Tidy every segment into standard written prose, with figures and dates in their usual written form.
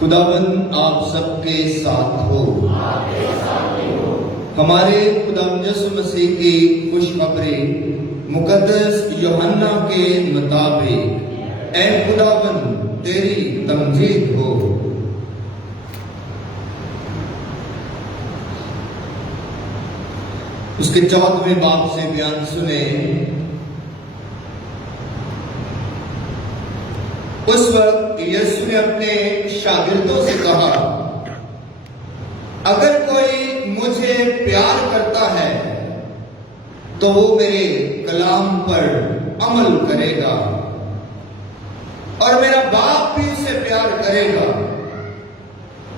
خداوند آپ سب کے ساتھ ہو۔ ہمارے خدا یسوع مسیح کی خوشخبری مقدس یوحنا کے مطابق اے خداوند تیری تمجید ہو۔ اس کے 14ویں باب سے بیان سنیں۔ اس وقت یسوع نے اپنے شاگردوں سے کہا، اگر کوئی مجھے پیار کرتا ہے تو وہ میرے کلام پر عمل کرے گا، اور میرا باپ بھی اسے پیار کرے گا،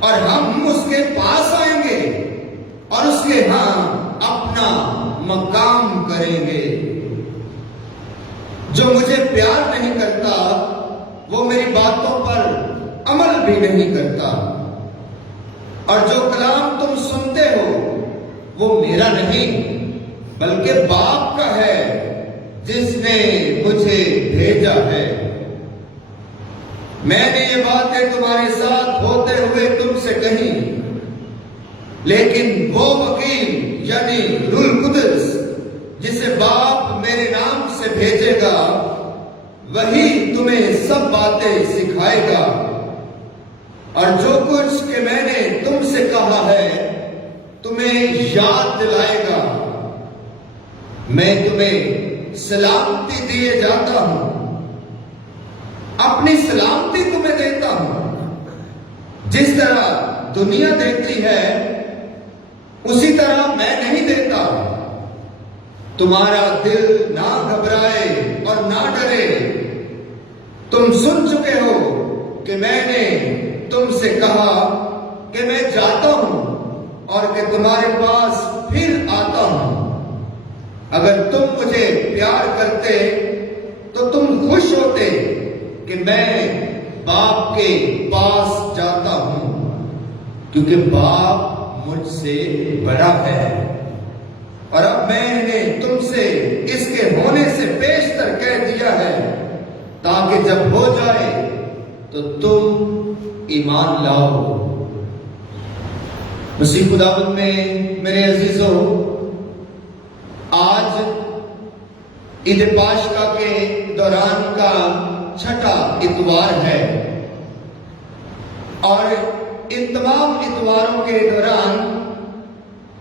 اور ہم اس کے پاس آئیں گے اور اس کے ہاں اپنا مقام کریں گے۔ جو مجھے پیار نہیں کرتا وہ میری باتوں پر عمل بھی نہیں کرتا، اور جو کلام تم سنتے ہو وہ میرا نہیں بلکہ باپ کا ہے جس نے مجھے بھیجا ہے۔ میں نے یہ باتیں تمہارے ساتھ ہوتے ہوئے تم سے کہیں، لیکن وہ وکیل یعنی روح القدس جسے باپ میرے نام سے بھیجے گا وہی تمہیں سب باتیں سکھائے گا، اور جو کچھ کہ میں نے تم سے کہا ہے تمہیں یاد دلائے گا۔ میں تمہیں سلامتی دیے جاتا ہوں، اپنی سلامتی تمہیں دیتا ہوں۔ جس طرح دنیا دیتی ہے اسی طرح میں نہیں دیتا۔ تمہارا دل نہ گھبرائے اور نہ ڈرے۔ تم سن چکے ہو کہ میں نے تم سے کہا کہ میں جاتا ہوں اور کہ تمہارے پاس پھر آتا ہوں۔ اگر تم مجھے پیار کرتے تو تم خوش ہوتے کہ میں باپ کے پاس جاتا ہوں، کیونکہ باپ مجھ سے بڑا ہے، اور اب میں نے تم سے اس کے ہونے سے بیشتر کہہ دیا ہے، تاکہ جب ہو جائے تو تم ایمان لاؤ۔ مسیح خداوند میں میرے عزیزو، آج عید پاشکا کے دوران کا 6واں اتوار ہے، اور ان تمام اتواروں کے دوران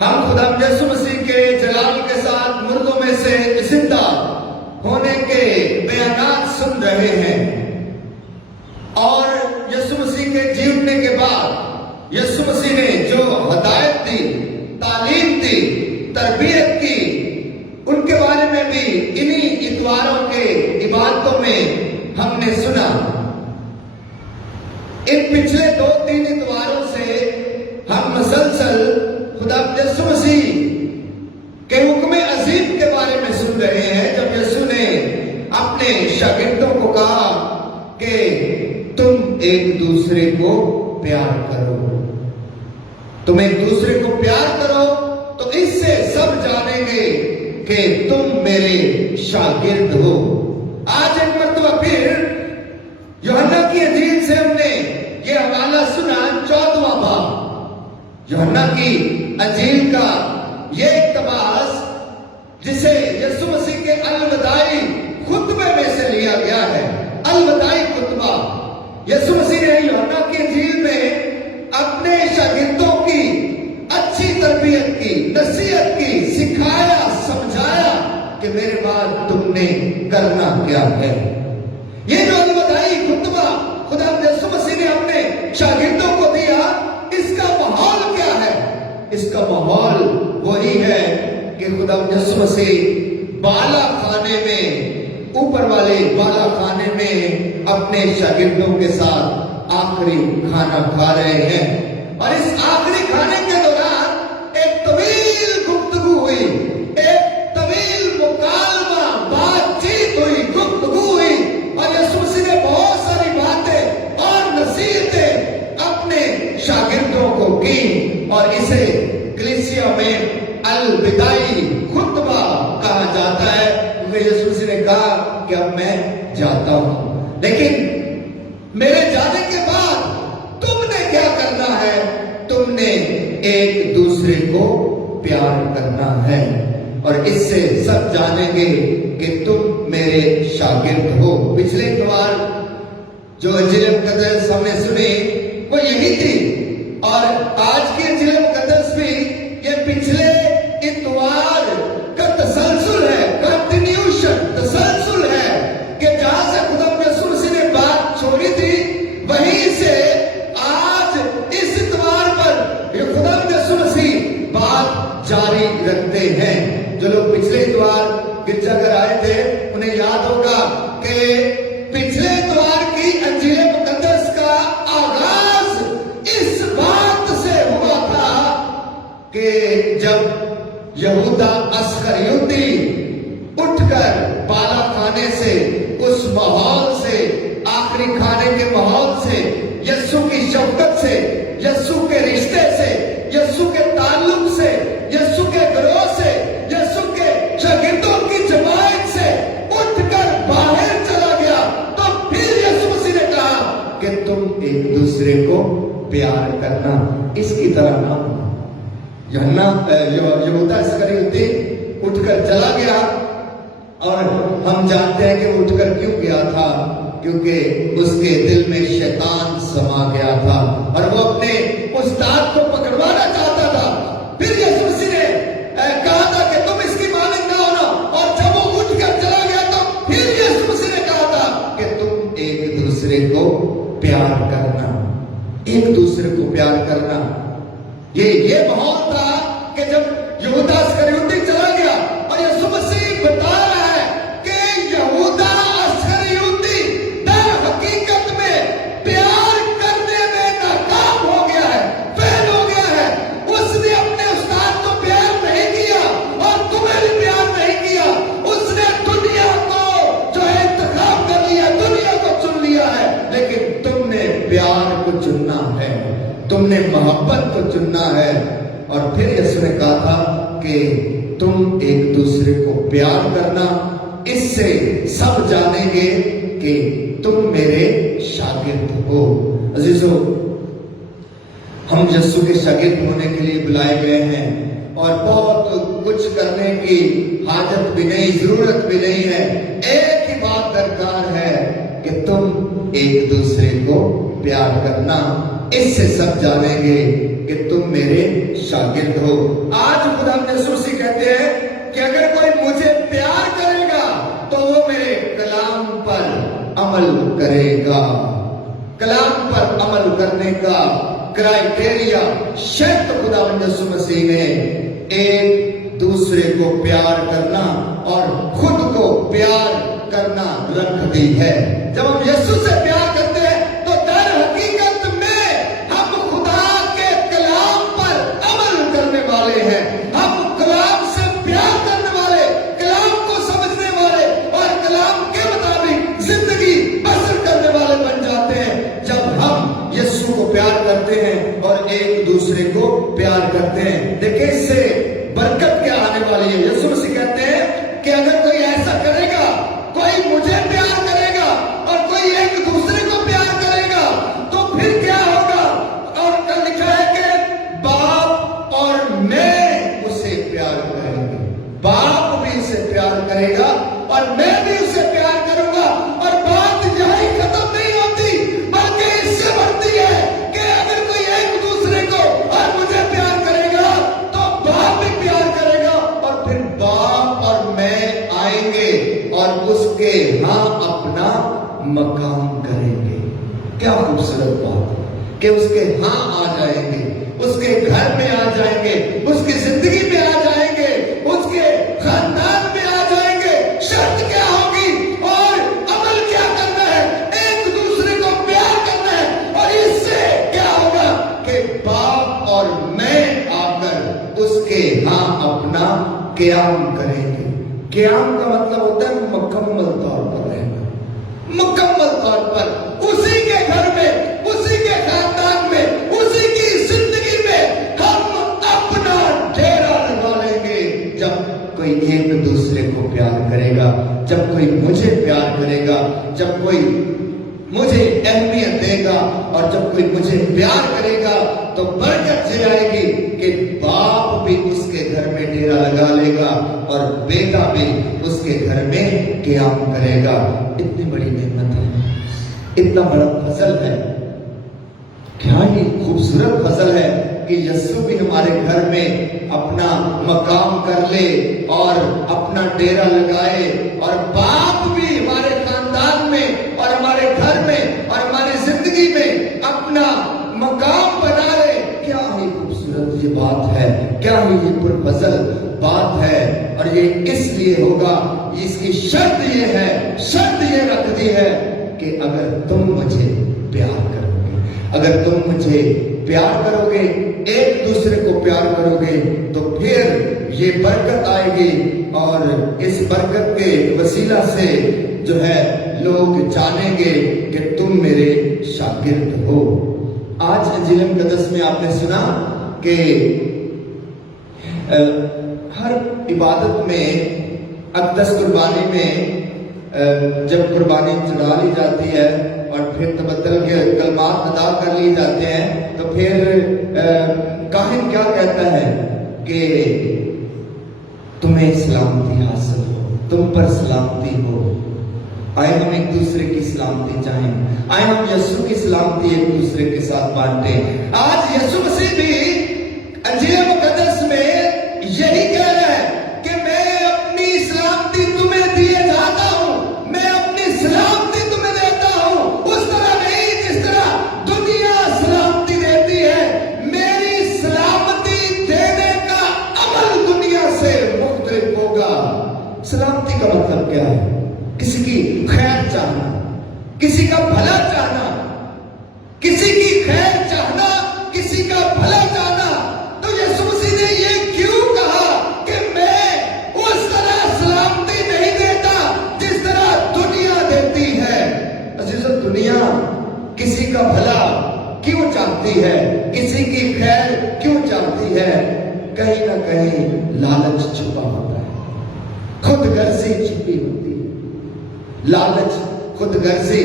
ہم خدا یسوع مسیح کے جلال کے ساتھ مردوں میں سے زندہ ہونے کے بیانات سن رہے ہیں، اور یسوع مسیح کے جینے کے بعد یسوع مسیح نے جو ہدایت دی، تعلیم دی، تربیت کی، ان کے بارے میں بھی انہی اتواروں کے عبادتوں میں ہم نے سنا۔ ان پچھلے 2-3 اتواروں سے ہم مسلسل خدا یسوع مسیح کے حکم عظیم کے بارے میں سن رہے ہیں، جب یسوع نے اپنے شاگردوں کو کہا کہ تم ایک دوسرے کو پیار کرو، تم ایک دوسرے کو پیار کرو تو اس سے سب جانیں گے کہ تم میرے شاگرد ہو۔ آج ایک مرتبہ پھر یوحنا کی انجیل سے ہم نے یہ حوالہ سنا، 14واں باب یوحنا کی انجیل کا یہ اقتباس جسے یسوع مسیح کے الوداعی خطبے میں سے لیا گیا ہے۔ الوداعی خطبہ یسوع مسیح نے یوحنا کی انجیل میں اپنے شاگردوں کی اچھی تربیت کی، نصیحت کی، سکھایا، سمجھایا کہ میرے بعد تم نے کرنا کیا ہے۔ یہ جو الوداعی خطبہ خدا یسوع مسیح نے اپنے شاگردوں کو دیا، اس کا ماحول کیا ہے؟ اس کا ماحول وہی ہے کہ خدا یسوع مسیح بالا خانے میں، اوپر والے بالا خانے میں اپنے شاگردوں کے ساتھ آخری کھانا کھا رہے ہیں، اور اس آخری کھانے کے دوران ایک طویل گفتگو ہوئی، ایک طویل مکالمہ، بات چیت ہوئی، گفتگو ہوئی، اور یسوع مسیح نے بہت ساری باتیں اور نصیحتیں اپنے شاگردوں کو کی، اور اسے کلیسیا میں الوداعی خطبہ کہا جاتا ہے، کیونکہ یسوع مسیح نے کہا کہ اب میں جاتا ہوں، لیکن میرے جانے کے بعد تم نے ایک دوسرے کو پیار کرنا ہے، اور اس سے سب جانیں گے کہ تم میرے شاگرد ہو۔ پچھلے اتوار جو انجیل مقدس ہم نے سنی وہ یہی تھی، اور آج کی انجیل مقدس بھی یہ پچھلے اتوار کا تسلسل ہے، کنٹینیوشن، تسلسل ہے، کہ جہاں سے خدا یسوع مسیح نے بات چھوڑی تھی وہیں سے آج اس اتوار پر یہ خدا یسوع مسیح بات جاری رکھتے ہیں۔ جو لوگ پچھلے اتوار گرجا گھر آئے تھے انہیں یاد ہوگا کہ پچھلے اتوار کی انجیل مقدس کا آغاز اس بات سے ہوا تھا کہ جب یہودا اسخریوتی اٹھ کر بالا کھانے سے، اس ماحول سے، آخری کھانے کے ماحول سے، یسوع کی شفقت سے، یسوع کے رشتے سے، یسوع کے تعلق سے، یسوع کے گروہ سے، یسوع کے شاگردوں کی جماعت سے اٹھ کر باہر چلا گیا، تو پھر یسوع مسیح نے کہا کہ تم ایک دوسرے کو پیار کرنا، اس کی طرح نہ ہو۔ یہودا اسخریوتی اٹھ کر چلا گیا، اور ہم جانتے ہیں کہ وہ اٹھ کر کیوں گیا تھا، کیونکہ اس کے دل میں شیطان سما گیا تھا اور وہ اپنے استاد کو پکڑوانا چاہتا تھا۔ پھر یسوع مسیح نے کہا تھا کہ تم اس کی مانند نہ ہونا، اور جب وہ اٹھ کر چلا گیا تو پھر یسوع مسیح نے کہا تھا کہ تم ایک دوسرے کو پیار کرنا، ایک دوسرے کو پیار کرنا۔ یہ ماحول تھا کہ جب یہودا اسخریوتی چلا گیا، اور یسوع مسیح بتا رہا ہے کہ یہودا اسخریوتی در حقیقت میں پیار کرنے میں ناکام ہو گیا ہے، فیل ہو گیا ہے۔ اس نے اپنے استاد کو پیار نہیں کیا، اور تمہیں بھی پیار نہیں کیا۔ اس نے دنیا کو جو ہے انتخاب کر لیا، دنیا کو چن لیا ہے، لیکن تم نے پیار کو چننا ہے، تم نے محبت کو چننا ہے۔ اور پھر یسوع نے کہا تھا کہ تم ایک دوسرے کو پیار کرنا، اس سے سب جانیں گے کہ تم میرے شاگرد ہو۔ عزیزو، ہم یسوع کے شاگرد ہونے کے لیے بلائے گئے ہیں، اور بہت کچھ کرنے کی حاجت بھی نہیں، ضرورت بھی نہیں ہے۔ ایک ہی بات درکار ہے کہ تم ایک دوسرے کو پیار کرنا، اس سے سب جانیں گے کہ تم میرے شاگرد ہو۔ آج خدا یسوع مسیح کہتے ہیں کہ اگر کوئی مجھے پیار کرے گا تو وہ میرے کلام پر عمل کرے گا۔ کلام پر عمل کرنے کا کرائیٹیریا شرط خدا یسوع مسیح نے ایک دوسرے کو پیار کرنا اور خود کو پیار کرنا رکھ دی ہے۔ جب ہم یسوع سے پیار کرتے ہیں تو در حقیقت میں ہم خدا کے کلام پر عمل کرنے والے ہیں، ہم کلام سے پیار کرنے والے، کلام کو سمجھنے والے، اور کلام کے مطابق زندگی بسر کرنے والے بن جاتے ہیں جب ہم یسوع کو پیار کرتے ہیں اور ایک دوسرے کو پیار کرتے ہیں۔ دیکھیں اس سے برکت کیا آنے والی ہے۔ یسوع مسیح کہتے ہیں کہ اگر کوئی ایسا کرے گا، کوئی مجھے پیار کرے گا اور کوئی ایک دوسرے کو پیار کرے گا، تو پھر کیا ہوگا؟ اور لکھا ہے کہ باپ اور میں اسے پیار کریں گے۔ باپ بھی اسے پیار کرے گا اور میں بھی اسے پیار کروں گا۔ اور بات یہی ختم نہیں ہوتی، بلکہ اس سے بڑھتی ہے کہ اگر کوئی ایک دوسرے کو اور مجھے پیار کرے گا تو باپ بھی پیار کرے گا، اور پھر باپ اور میں آئیں گے اور اس کے ہاں اپنا مقام کریں گے۔ کیا خوبصورت بات کہ اس کے ہاں آ جائیں گے، اس کے گھر میں آ جائیں گے، اس کی زندگی میں آ جائیں گے، اس کے خاندان میں آ جائیں گے۔ شرط کیا ہوگی اور عمل کیا کرنا ہے؟ ایک دوسرے کو پیار کرنا ہے، اور اس سے کیا ہوگا کہ باپ اور میں آ کر اس کے ہاں اپنا قیام کریں گے۔ قیام کا مطلب ہوتا ہے مکمل طور پر رہنا، مکمل طور پر اسی کے گھر میں، اسی کے خاندان میں، اسی کی زندگی میں ہم اپنا ڈیرا لگا لیں گے جب کوئی ایک دوسرے کو پیار کرے گا، جب کوئی مجھے پیار کرے گا، جب کوئی مجھے اہمیت دے گا، اور اور جب کوئی مجھے پیار کرے گا تو برکت یہ آئے گی کہ باپ بھی اس کے گھر میں ڈیرا لگا لے گا اور بیٹا بھی اس کے گھر میں قیام کرے گا. اتنی بڑی نعمت ہے، اتنا بڑا فضل ہے. کیا ہی خوبصورت فضل ہے کہ یسوع بھی ہمارے گھر میں اپنا مقام کر لے اور اپنا ڈیرا لگائے، اور باپ بھی ہمارے خاندان میں اور ہمارے گھر میں اور ہماری زندگی میں اپنا مقام بنا لے. کیا ہی خوبصورت یہ بات ہے، کیا ہی یہ پرفضل بات ہے. اور یہ اس لیے ہوگا، اس کی شرط یہ ہے، شرط یہ رکھ دی ہے کہ اگر تم مجھے پیار کرو گے، اگر تم مجھے پیار کرو گے، ایک دوسرے کو پیار کرو گے، تو پھر یہ برکت آئے گی. اور اس برکت کے وسیلہ سے جو ہے لوگ جانیں گے کہ تم میرے شاگرد ہو. آج انجیل مقدس میں آپ نے سنا کہ ہر عبادت میں، اقدس قربانی میں جب قربانی چڑھا لی جاتی ہے اور پھر تبدل کے کلمات ادا کر لیے جاتے ہیں، تو پھر کاہن کیا کہتا ہے کہ تمہیں سلامتی حاصل ہو، تم پر سلامتی ہو. آئے ہم ایک دوسرے کی سلامتی چاہیں، آئے ہم یسوع کی سلامتی ایک دوسرے کے ساتھ بانٹیں. آج یسوع مسیح بھی انجیل مقدس میں یہی کہہ رہا ہے کہ میں اپنی سلامتی تمہیں دیے جاتا ہوں، میں اپنی سلامتی تمہیں دیتا ہوں. اس طرح نہیں جس طرح دنیا سلامتی دیتی ہے. میری سلامتی دینے کا عمل دنیا سے مختلف ہوگا. سلامتی کا مطلب کیا ہے؟ کسی کی خیر چاہنا، کسی کا بھلا چاہنا، کسی کی خیر چاہنا، کسی کا بھلا چاہنا. تو یسوع مسیح نے یہ کیوں کہا کہ میں اس طرح سلامتی نہیں دیتا جس طرح دنیا دیتی ہے. عزیزو، دنیا کسی کا بھلا کیوں چاہتی ہے، کسی کی خیر کیوں چاہتی ہے؟ کہیں نہ کہیں لالچ چھپا ہوتا ہے، خود غرضی چھپی ہوتی ہے. لالچ، خود غرضی.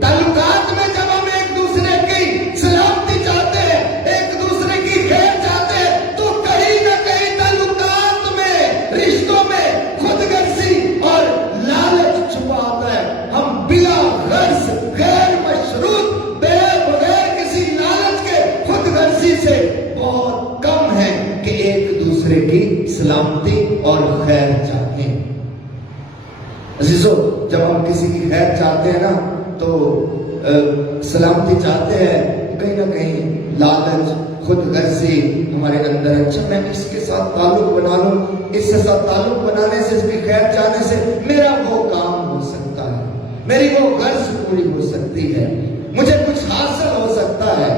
تعلقات میں جب ہم ایک دوسرے کی سلامتی چاہتے ہیں، ایک دوسرے کی خیر چاہتے ہیں، تو کہیں نہ کہیں تعلقات میں، رشتوں میں خود غرضی اور لالچ چھپا ہوتا ہے. ہم بلا غرض، غیر مشروط، بغیر کسی لالچ کے خود غرضی سے بہت کم ہے کہ ایک دوسرے کی سلامتی اور خیر چاہیں. عزیزو، جب ہم کسی کی خیر چاہتے ہیں نا تو سلامتی چاہتے ہیں، کہیں نہ کہیں لالچ، خود غرضی ہمارے اندر. اچھا، میں اس کے ساتھ تعلق بنا لوں، اس کے ساتھ تعلق بنانے سے، اس کی خیر چاہنے سے میرا وہ کام ہو سکتا ہے، میری وہ غرض پوری ہو سکتی ہے، مجھے کچھ حاصل ہو سکتا ہے.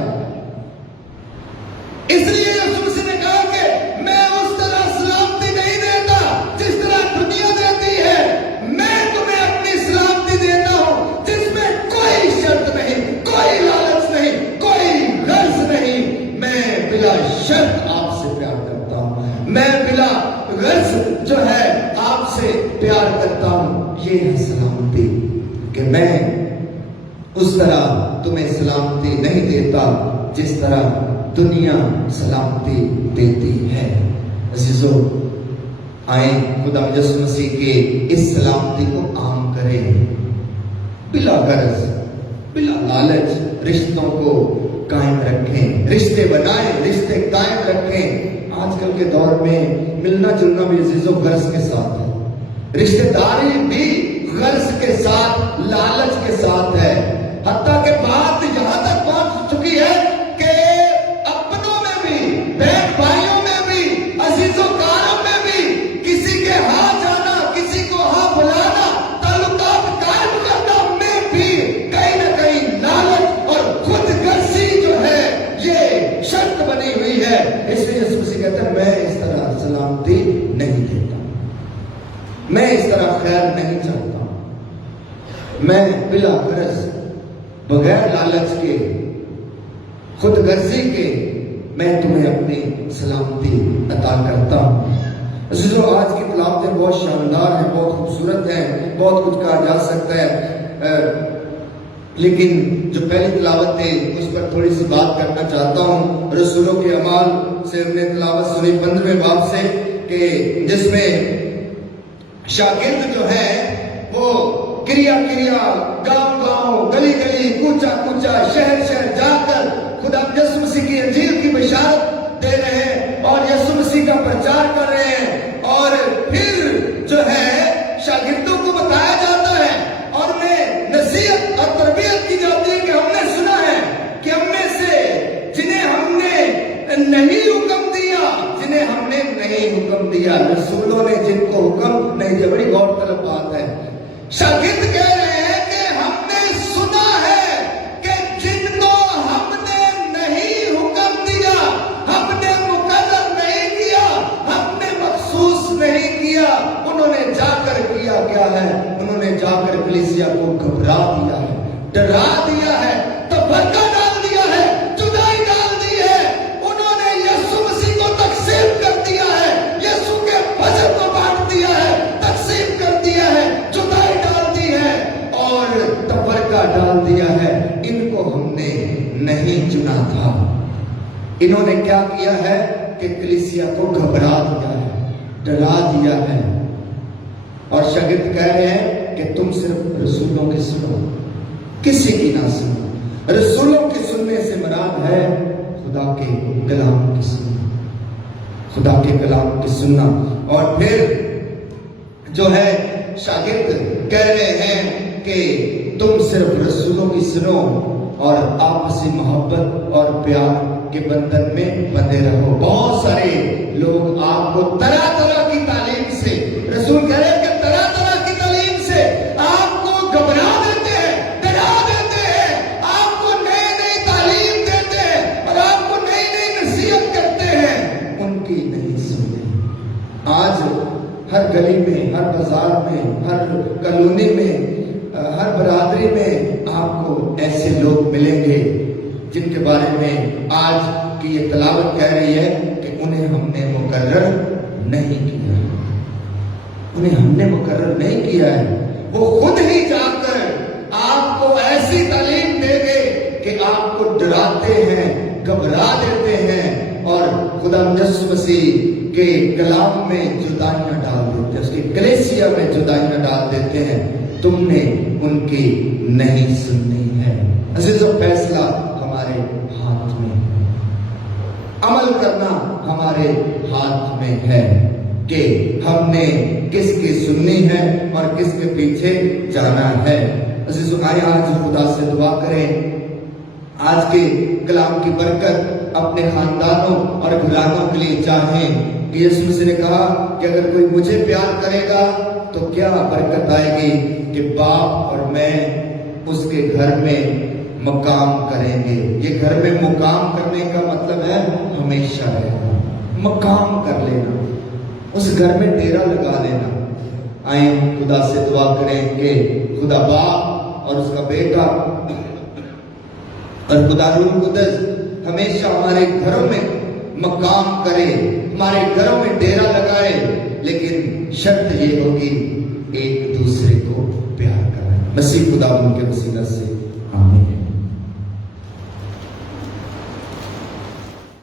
اس لیے یسوع مسیح نے کہا کہ میں اس طرح سلامتی نہیں دیتا جس طرح دنیا دیتی ہے. میں تمہیں اپنی سلامتی دیتا ہوں جس میں کوئی شرط نہیں، کوئی لالچ نہیں، کوئی غرض نہیں. میں بلا شرط آپ سے پیار کرتا ہوں، میں بلا غرض جو ہے آپ سے پیار کرتا ہوں. یہ ہے سلامتی، کہ میں اس طرح تمہیں سلامتی نہیں دیتا جس طرح دنیا سلامتی دیتی ہے. عزیزو، آئیں خدا یسوع مسیح کے اس سلامتی کو عام کریں، بلا غرض، بلا لالچ رشتوں کو قائم رکھیں، رشتے بنائیں، رشتے قائم رکھیں. آج کل کے دور میں ملنا جلنا بھی عزیزو غرض کے ساتھ ہے، رشتے داری بھی غرض کے ساتھ، لالچ کے ساتھ ہے. حتیٰ کہ بات یہاں تک پہنچ چکی ہے کہ اپنوں میں بھی، بہن بھائیوں میں بھی، عزیز و کاروں میں بھی کسی کے ہاں جانا، کسی کو ہاں بلانا، تعلقات قائم کرنا میں بھی کہیں نہ کہیں لالچ اور خود غرضی جو ہے یہ شرط بنی ہوئی ہے. اس لیے یسوع مسیح کہتا ہے میں اس طرح سلامتی نہیں دیتا، میں اس طرح خیر نہیں چاہتا، میں بلا غرض، بغیر لالچ کے، خود غرضی کے میں تمہیں اپنی سلامتی عطا کرتا ہوں. عزیزو، آج کی تلاوتیں بہت شاندار ہیں، بہت خوبصورت ہیں، بہت کچھ کہا جا سکتا ہے. لیکن جو پہلی تلاوت ہے اس پر تھوڑی سی بات کرنا چاہتا ہوں۔ رسولوں کے اعمال سے ہم نے تلاوت سنی 15ویں باب سے، کہ جس میں شاگرد جو ہے وہ کریا گاؤں گاؤں گلی گلی کوچا کوچا شہر شہر جا کر خدا یسوع مسیح کی انجیل کی بشارت دے رہے ہیں اور یسوع مسیح کا پرچار کر رہے ہیں، اور پھر جو ہے شاگردوں کو بتایا جاتا ہے اور انہیں نصیحت اور تربیت کی جاتی ہے کہ ہم نے سنا ہے کہ ہم میں سے جنہیں ہم نے نہیں حکم دیا، جنہیں ہم نے نہیں حکم دیا، رسولوں نے جن کو حکم نہیں دیا۔ بڑی غور طلب بات ہے۔ شاگرد کہہ رہے ہیں کہ ہم نے سنا ہے کہ جن کو ہم نے نہیں حکم دیا، ہم نے مقرر نہیں کیا، ہم نے مخصوص نہیں کیا، انہوں نے جا کر کیا کیا ہے؟ انہوں نے جا کر کلیسیا کو گھبرا دیا ہے، ڈرا دیا ہے، تفرقہ ڈال دیا ہے، جدائی ڈال دی ہے۔ انہوں نے یسوع مسیح کو تقسیم کر دیا ہے، یسوع کے وجن کو بانٹ دیا ہے، تقسیم کر دیا ہے، جدائی ڈال دی ہے اور تفرقہ ڈال دیا ہے۔ ان کو ہم نے نہیں چنا تھا۔ انہوں نے کیا کیا ہے کہ کلیسیا کو گھبرا دیا ہے، ڈرا دیا ہے، اور شاگرد کہہ رہے ہیں کہ تم صرف رسولوں کی سنو، کسی کی نہ سنو۔ رسولوں کی سننے سے مراد ہے خدا کے کلام کی سننا، خدا کے کلام کی سننا۔ اور پھر جو ہے شاگرد کہہ رہے ہیں کہ تم صرف رسولوں کی سنو اور آپسی محبت اور پیار کے بندھن میں بندھے رہو۔ بہت سارے لوگ آپ کو طرح طرح کی تعلیم سے، رسول کہہ رہے ہیں کہ طرح طرح کی تعلیم سے آپ کو گھبرا دیتے ہیں، ڈرا دیتے ہیں، آپ کو نئی نئی تعلیم دیتے ہیں اور آپ کو نئی نئی نصیحت کرتے ہیں، ان کی نہیں سنتے۔ آج ہر گلی میں، ہر بازار میں، ہر کالونی میں، ہر برادری میں آپ کو ایسے لوگ ملیں گے جن کے بارے میں آج کی یہ تلاوت کہہ رہی ہے کہ انہیں ہم نے مقرر نہیں کیا، انہیں ہم نے مقرر نہیں کیا ہے۔ وہ خود ہی جا کر آپ کو ایسی تعلیم دے گے کہ آپ کو ڈراتے ہیں، گھبرا دیتے ہیں اور خدا یسوع مسیح کے کلام میں جدائیاں ڈال دیتے ہیں، اس کی کلیسیا میں جدائیاں ڈال دیتے ہیں۔ تم نے ان کی نہیں سننی ہے۔ عزیزو، فیصلہ ہمارے ہاتھ میں ہے، عمل کرنا ہمارے ہاتھ میں ہے کہ ہم نے کس کی سننی ہے اور کس کے پیچھے جانا ہے۔ عزیزو، آئے آج خدا سے دعا کریں، آج کے کلام کی برکت اپنے خاندانوں اور گھرانوں کے لیے چاہیں کہ یسوع مسیح نے کہا کہ اگر کوئی مجھے پیار کرے گا تو کیا برکت آئے گی کہ باپ اور میں اس کے گھر میں مقام کریں گے۔ یہ گھر میں مقام کرنے کا مطلب ہے ہمیشہ رہنا، مقام کر لینا، اس گھر میں ڈیرا لگا لینا۔ آئیں خدا سے دعا کریں کہ خدا باپ اور اس کا بیٹا اور خدا روح القدس ہمیشہ ہمارے گھروں میں مقام کرے، ہمارے گھروں میں ڈیرا لگائے، لیکن شرط یہ ہوگی ایک دوسرے کو پیار کرنا۔ مسیح خدا ان کے وسیلہ سے